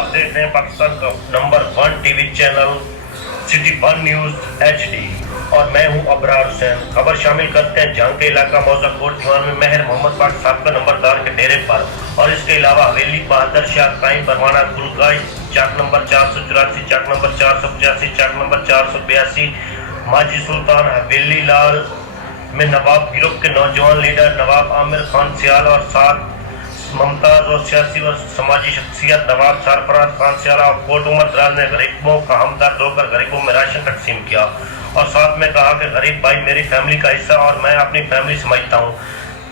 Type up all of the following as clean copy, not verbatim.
आप देख रहे हैं पाकिस्तान का number 1 TV channel city 1 news HD और मैं हूं अबरार हुसैन। खबर शामिल करते हैं जहां के इलाका मौजा कोट दीवान में मेहर मोहम्मद पाक साहब का नंबरदार के डेरे पर और इसके अलावा हवेली बहादुर शाह क्राइम परवाना गुलगाई चाक नंबर 484, चाक नंबर 485, चाक नंबर 482, माजी सुल्तान हवेली लाल में नवाब गिरोह के नौजवान लीडर नवाब आमिर खान सियाल और साथ मुमताज और सियासी और समाजी शख्सियत नवाब सरफराज खान सियाल और कोट उमर दराज ने गरीबों का हमदर्द होकर गरीबों में राशन तकसीम किया और साथ में कहा कि गरीब भाई मेरी फैमिली का हिस्सा और मैं अपनी फैमिली समझता हूँ।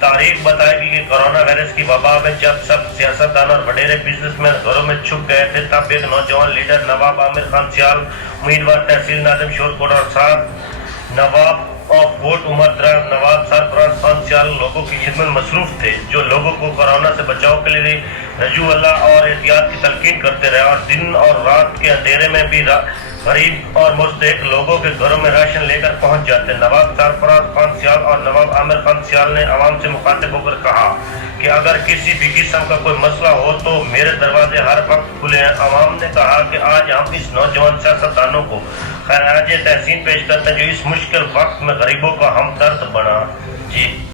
तारीख बताएगी कि कोरोना वायरस की वबा में जब सब सियासतदान और वडेरे बिजनेसमैन घरों में छुप गए थे तब एक नौजवान लीडर नवाब आमिर खान सियाल उम्मीदवार तहसील नाजिम शोरकोट और साथ नवाब और कोट उमर दराज नवाब सरफराज खान सियाल लोगों की खिदमत में मसरूफ थे, जो लोगों को कोरोना से बचाव के लिए रजू अल्लाह और एहतियात की तलकीन करते रहे और दिन और रात के अंधेरे में भी गरीब और मुस्तहक लोगों के घरों में राशन लेकर पहुंच जाते। नवाब सरफराज खान सियाल और नवाब आमिर खान सियाल ने आवाम से मुखातिब होकर कहा कि अगर किसी भी किस्म का कोई मसला हो तो मेरे दरवाजे हर वक्त खुले हैं। आवाम ने कहा कि आज हम इस नौजवान सियासतदानों को खैराज तहसीन पेश करते हैं जो इस मुश्किल वक्त में गरीबों का हमदर्द बना। जी।